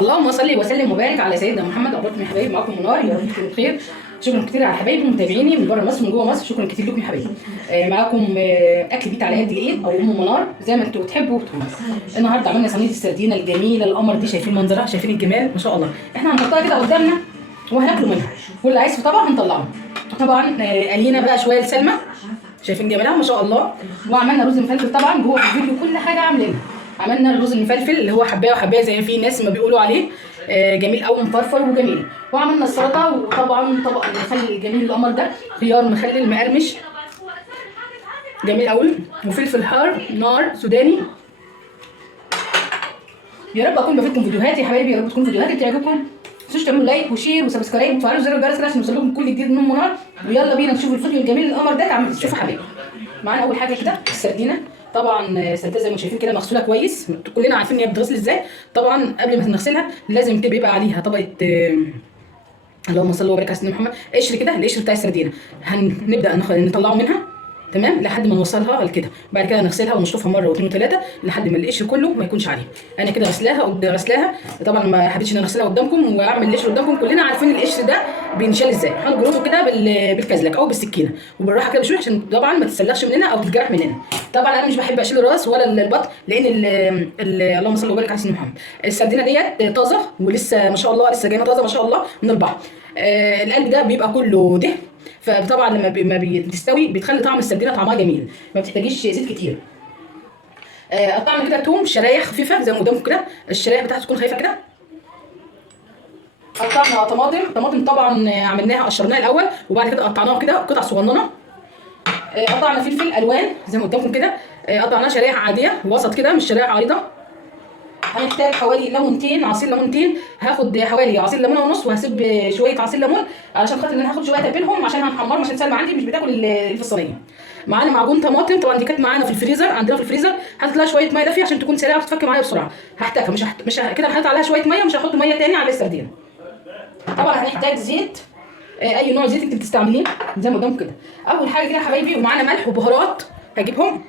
اللهم صل وسلم وبارك على سيدنا محمد. اخباركم يا حبايبي؟ معاكم منار، يا رب تكونوا بخير. شكرا كتير على حبايبي ومتابعيني من بره مصر ومن جوه مصر، شكرا كتير لكم يا حبايبي. معاكم اكل بيت على قد الايد او ام منار زي ما انتوا بتحبوا وبتقولوا. النهارده عملنا صينيه السردينه الجميله القمر دي، شايفين منظرها؟ شايفين الجمال ما شاء الله؟ احنا هنحطها كده قدامنا وهناكلوا منها، واللي عايز في طبق هنطلعه. طبعا قلينا بقى شويه لسلمى، شايفين جمالها ما شاء الله. وعملنا رز مفلفل طبعا جوه في الفيديو كل حاجه عاملينها. عملنا الرز المفلفل اللي هو حبايه وحبايه زي في ناس ما بيقولوا عليه، جميل قوي مفرفر وجميل. وعملنا السلطه، وطبعا طبق المخلل الجميل القمر ده، خيار مخلل مقرمش جميل قوي، وفلفل حار نار سوداني. يا رب اكون بفيدكم فيديوهاتي يا حبايبي، يا رب تكون فيديوهاتي تعجبكم. ما تنسوش تعملوا لايك وشير وسبسكرايب وتفعلوا زر الجرس عشان يوصل لكم كل جديد من منار. ويلا بينا نشوف الفيديو الجميل القمر ده. شوفوا حبايبي، معانا اول حاجه كده السردينه. طبعا السردينه زي ما شايفين كده مغسوله كويس، كلنا عارفين ان هي بتتغسل ازاي. طبعا قبل ما نغسلها لازم تبقى عليها طبقه اللهم صل وبارك على سيدنا محمد قشر كده، القشر بتاع السردينه هنبدا نطلعه منها تمام لحد ما نوصلها لكده. بعد كده نغسلها ونشطفها مره واثنين وثلاثه لحد ما القشر كله ما يكونش عليها. انا كده غسلاها طبعا، ما حبيتش ان انا اغسلها قدامكم واعمل القشر قدامكم. كلنا عارفين القشر ده بينشال ازاي، هنجرده كده بالكزلك او بالسكينه وبالراحه كده بشويه عشان طبعا ما تتسلخش مننا او تتجرح مننا. طبعا انا مش بحب اشيل الراس ولا البطن، لان اللهم صل وبارك على سيدنا محمد السردينه ديت طازه ولسه ما شاء الله، لسه جايه طازه ما شاء الله من البحر. القلب ده بيبقى كله دهن، فطبعا لما ما بتستوي بتخلي طعم السردينه طعمها جميل، ما بتحتاجيش زيت كتير. قطعنا كده توم شرايح خفيفه زي ما قدامكم كده، الشرايح بتاعته تكون خفيفه كده. قطعنا طماطم طبعا عملناها قشرناها الاول وبعد كده قطعناها كده قطع صغننه. قطعنا فلفل الوان زي ما قدامكم كده، قطعناها شرايح عاديه وسط كده مش شرايح عريضه. هنحتاج حوالي ليمونتين، عصير ليمونتين. هاخد حوالي عصير ليمونه ونص وهسيب شويه عصير ليمون علشان خاطر ان انا هاخد شويه اتبلهم عشان هنحمرهم عشان سلمى عندي مش بتاكل اللي في الصينيه. معانا معجون طماطم، طبعا دي كانت معانا في الفريزر، عندنا في الفريزر. هحط لها شويه ميه دافيه عشان تكون سريعه وتتفك معايا بسرعه. هحتاجها مش كده، هحط عليها شويه ميه، مش هحط ميه تاني على السردين. طبعا هنحتاج زيت، اي نوع زيت انت بتستعمليه زي ما قدامكم كده. اول حاجه كده يا حبايبي، ومعانا ملح وبهارات هجيبهم.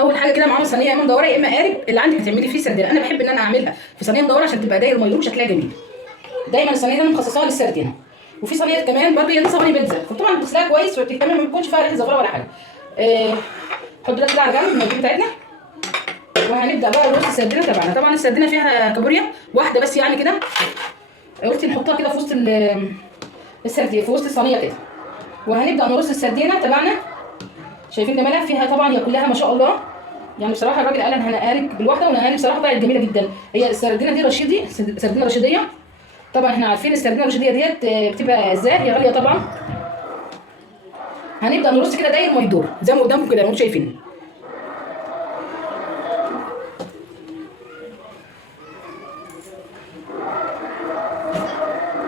اول حاجه كده معانا صينيه يا اما مدوره يا اما قارب اللي عندك هتعملي فيه سردين. انا بحب ان انا اعملها في صينيه مدوره عشان تبقى داير ميلون وشكلها جميل. دايما الصينيه دي انا مخصصاها للسردين. وفي صينيه كمان برضه هي صينيه بيتزا، فطبعا بتغسلها كويس وبتهتمي ما بيكونش فيها ريحه زفره ولا حاجه. حط ده كده على جنب المقادير بتاعتنا. وهنبدا بقى نرص السردينه تبعنا. طبعا السردينه فيها كابوريا واحده بس يعني كده، قلت نحطها كده في وسط السردين في وسط الصينيه كده. وهنبدا نرص السردينه تبعنا. شايفين جمالها؟ فيها طبعا هي كلها ما شاء الله. يعني بصراحه الراجل قال انا هنقارك بالواحده، وانا قارك بصراحه بقت جميله جدا. هي السردينه دي رشيدي، سردينه رشيديه. طبعا احنا عارفين السردينه الرشيديه ديت بتبقى ازاي، هي غاليه طبعا. هنبدا نرص كده داير ما يدور زي ما قدامكم كده انتم شايفين.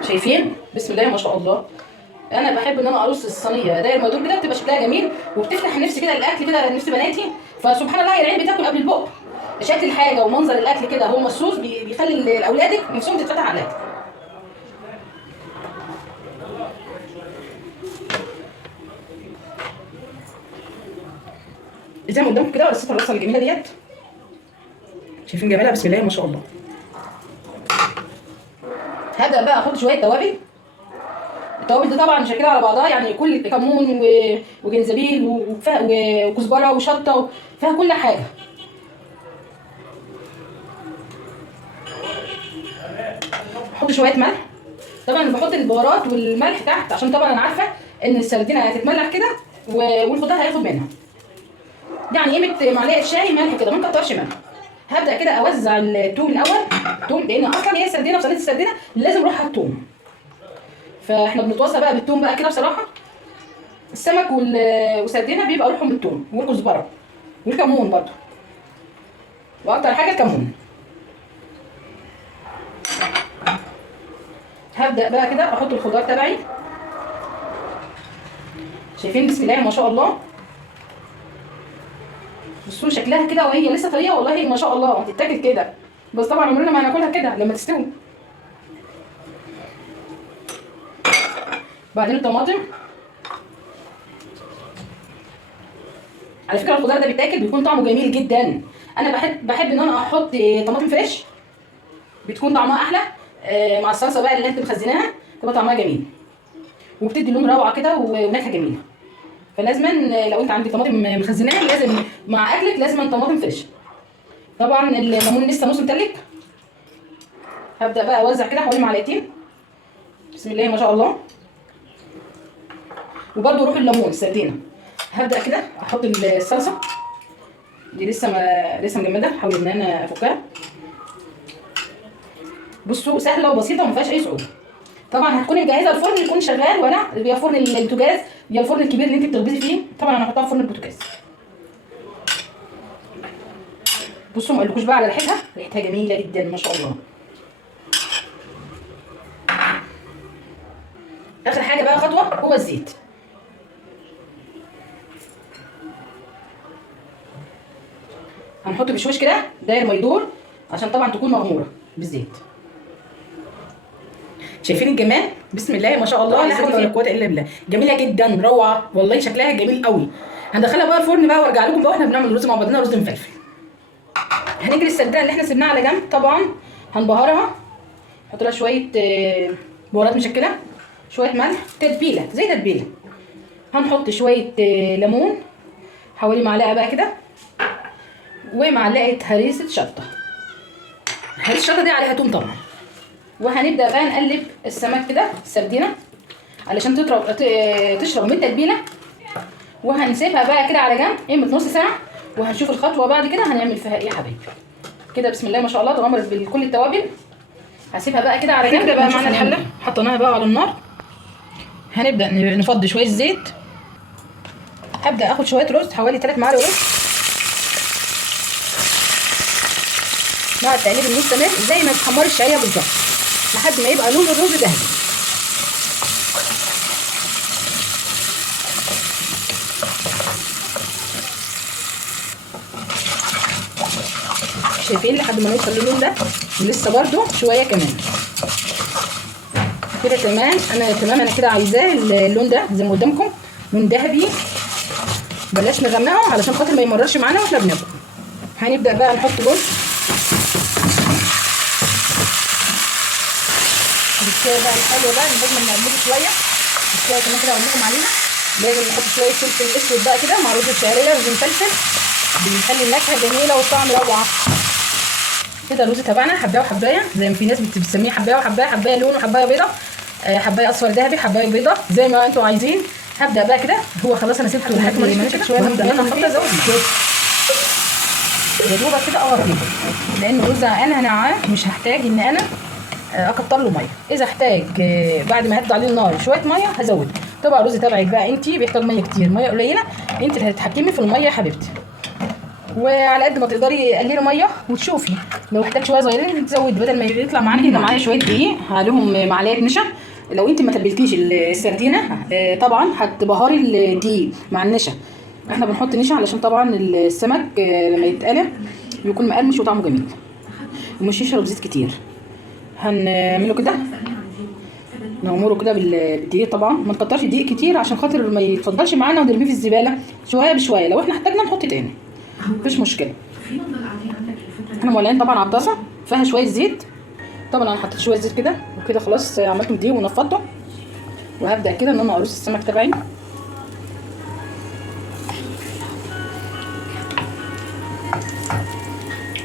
شايفين؟ بسم الله ما شاء الله. انا بحب ان انا ارص الصينيه داير ما يدور كده، بتبقى شكلها جميل وبتفتح نفسي كده الاكل كده، نفس بناتي. فسبحان الله العين بتاكل قبل البق. شكل الحاجه ومنظر الاكل كده هو مصوص بيخلي اولادك نفسهم تتفتح على الاكل. زي ما قدامكم كده رصيت الرصه الجميله ديت. شايفين جمالها؟ بسم الله ما شاء الله. هبدا بقى احط شويه توابل. التوابل دي طبعا شكلها على بعضها، يعني كل كمون وجنزبيل وكزبره وشطه، فيها كل حاجه. احط شويه ملح. طبعا بحط البهارات والملح تحت عشان طبعا انا عارفه ان السردينه هتتملح كده والخضار هياخد منها. يعني قيمه معلقه شاي ملح كده، ما نكترش ملح. هبدا كده اوزع الثوم الاول. الثوم لان اصلا هي السردينه وصينيه السردينه لازم نروح الثوم، فاحنا بنتوصى بقى بالثوم بقى كده بصراحه. السمك والسردينه بيبقى روحهم بالثوم والكزبره والكمون برضه، واكتر حاجه الكمون. هبدا بقى كده احط الخضار تبعي. شايفين؟ بسم الله ما شاء الله. بصوا شكلها كده وهي لسه طريه والله ما شاء الله هتتاكل كده، بس طبعا عمرنا ما هناكلها كده لما تستوي. بعدين الطماطم. على فكره الخضار ده بيتاكل بيكون طعمه جميل جدا. انا بحب ان انا احط طماطم فريش بتكون طعمها احلى. مع الصلصه بقى اللي انت مخزناها تبقى طعمها جميل، وبتدي لون روعه كده ونكهه جميله. فلازما لو انت عندك طماطم مخزناها لازم مع اكلك لازم طماطم فريش. طبعا الليمون لسه نص متلج. هبدا بقى اوزع كده حوالي معلقتين، بسم الله ما شاء الله. وبرده روح الليمون السردينه. هبدا كده احط الصلصه دي لسه مجمده، حاول ان انا افكها. بصوا سهله وبسيطه وما فيهاش اي صعوبه. طبعا هتكوني مجهزه الفرن يكون شغال، ولا يا فرن البوتاجاز يا الفرن الكبير اللي انت بتخبزي فيه. طبعا انا هحطها في فرن البوتاجاز. بصوا ما اقولكوش بقى على ريحتها جميله جدا ما شاء الله. اخر حاجه بقى خطوه هو الزيت. هنحط بشويش كده داير ما يدور عشان طبعا تكون مغموره بالزيت. شايفين الجمال؟ بسم الله ما شاء الله لا حول ولا قوه الا بالله. جميله جدا روعه والله، شكلها جميل قوي. هندخلها بقى الفرن بقى وارجع لكم بقى واحنا بنعمل الرز مع بعضنا، رز مفلفل. هنجري السردانه اللي احنا سيبناها على جنب، طبعا هنبهرها. نحط لها شويه بهارات مشكله، شويه ملح، تتبيله زي تتبيله. هنحط شويه ليمون، حوالي معلقه بقى كده، ومعلقه هريسه شطه. هريسه الشطه دي عليها توم طبعا. وهنبدا بقى نقلب السمك كده السردينه علشان تشرب من التتبيله. وهنسيبها بقى كده على جنب قيمه نص ساعه، وهنشوف الخطوه بعد كده هنعمل فيها ايه يا حبايبي. كده بسم الله ما شاء الله اتغمرت بكل التوابل. هسيبها بقى كده على جنب. كده بقى معانا الحله حطيناها بقى على النار. هنبدا نفضي شويه زيت. هبدا اخد شويه رز، حوالي 3 معالق رز، مع التقليب المستمر زي ما تحمري الشعريه بالظبط لحد ما يبقى لون الرز ذهبي. شايفين لحد ما نوصل للون ده، ولسه برده شويه كمان. كده تمام. انا كده عايزاه اللون ده زي ما قدامكم، لون ذهبي. بلاش نغمقه علشان خاطر ما يمررش معانا واحنا بناكل. هنبدا بقى نحط رز بالشويه بقى الحلوه بقى، لازم نقلبه شويه. الشويه كمان كده اقول لكم عليها، لازم نحط شويه فلفل اسود بقى كده مع رز الشعريه. رز مفلفل بيخلي النكهه جميله والطعم روعه. كده الرز تبعنا حبايه وحبايه، زي ما في ناس بتسميه حبايه وحبايه، حبايه لون وحبايه بيضه، حبايه اصفر ذهبي، حبايه بيضه، زي ما انتم عايزين. هبدا بقى كده. هو خلاص انا سبته لحد ما يمسك شويه، هبدا انا احط زود يا دوبك كده اغطيه، لان الرز انا نعاه مش هحتاج ان انا اكتر له ميه. اذا احتاج بعد ما هدي عليه النار شويه ميه هزود. طبعا الرز تبعك بقى انت بيحتاج ميه كتير ميه قليله، انت اللي هتتحكمي في الميه يا حبيبتي. وعلى قد ما تقدري قللي ميه وتشوفي لو احتاج شويه صغيرين تزودي. بدل ما يطلع معانا هنا معايا شويه دقيق عليهم معلقه نشا. لو انت ما تبلتيش السردينه طبعا هتبهري الدقيق مع النشا. احنا بنحط نشا علشان طبعا السمك لما يتقلى بيكون مقرمش وطعمه جميل ومش يشرب زيت كتير. هنعمله كده، نغمره كده بالدقيق. طبعا ما نكترش الدقيق كتير عشان خاطر ما يتفضلش معانا ونرميه في الزباله. شويه بشويه، لو احنا احتاجنا نحط تاني مفيش مشكله. احنا مولعين طبعا على الطاسه فيها شويه زيت. طبعا انا حطيت شويه زيت كده وكده خلاص عملت الدقيق ونفضته. وهبدا كده ان انا ارص السمك تبعي.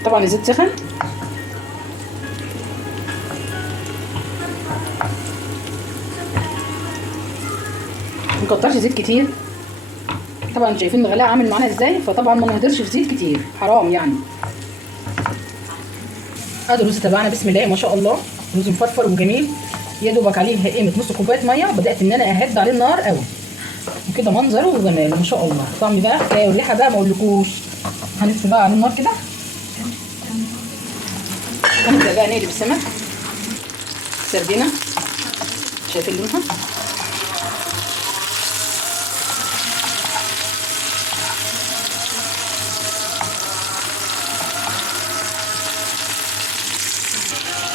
طبعا الزيت سخن. مكترش زيت كتير. طبعا شايفين الغلاء عامل معانا ازاي، فطبعا ما نهدرش في زيت كتير حرام يعني. ادي الرز تبعنا بسم الله ما شاء الله، رز مفرفر وجميل. يا دوبك عليه قيمه نص كوبايه ميه. بدات ان انا اهد عليه النار قوي وكده منظره وجمال ما شاء الله. طعم بقى حكايه والريحه بقى ما اقولكوش. هنلف بقى على النار كده. هنبدا بقى نقلب السمك سردينه. شايفين لونها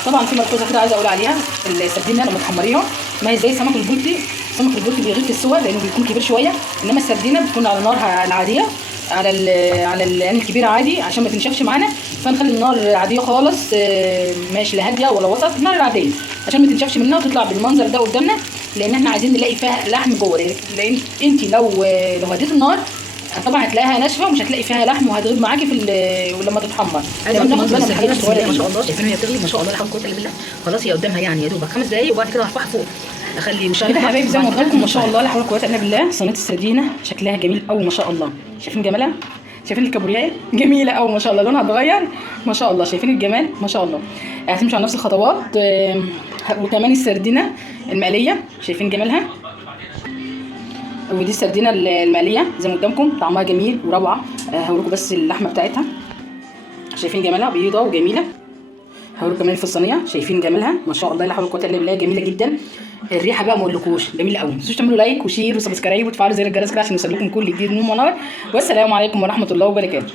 طبعا. في ملحوظه كده عايزه اقول عليها، السردينه لما تحمريها ما هي زي سمك البلطي. سمك البلطي بيغيب في السوا لانه بيكون كبير شويه، انما السردينه بتكون على النار العاديه على العين الكبيره عادي عشان ما تنشفش معانا. فنخلي النار عاديه خالص، ماشي، لا هاديه ولا وسط، النار العاديه عشان ما تنشفش منها وتطلع بالمنظر ده قدامنا، لان احنا عايزين نلاقي فيها لحم جوه. لان انت لو هديت النار طبعا هتلاقيها ناشفه ومش هتلاقي فيها لحم وهتغيب معاكي ولما تتحمر. عايزه اقول لكم السردينه بسم الله ما شاء الله، شايفين هي بتغلي ما شاء الله، لا حول ولا قوه الا بالله. خلاص هي قدامها يعني يا دوبك 5 دقايق وبعد كده هرفعها فوق، اخلي مش كده يا حبايبي زي ما قلت لكم ما شاء الله لا حول ولا قوه الا بالله. صينيه السردينه شكلها جميل قوي ما شاء الله. شايفين جمالها؟ شايفين الكابوريايه جميله قوي ما شاء الله، لونها اتغير ما شاء الله. شايفين الجمال ما شاء الله. هتمشي على نفس الخطوات. وكمان السردينه المقليه شايفين جمالها. ودي السردينه المقليه زي ما قدامكم، طعمها جميل وروعه. هوريكم بس اللحمه بتاعتها، شايفين جمالها بيضه وجميله. هوريكم كمان في الصينيه، شايفين جمالها ما شاء الله لا حول ولا قوه الا بالله، جميله جدا. الريحه بقى ما اقولكوش جميله قوي. ما تنسوش تعملوا لايك وشير وسبسكرايب وتفعلوا زر الجرس كده عشان يوصل لكم كل جديد من منور. والسلام عليكم ورحمه الله وبركاته.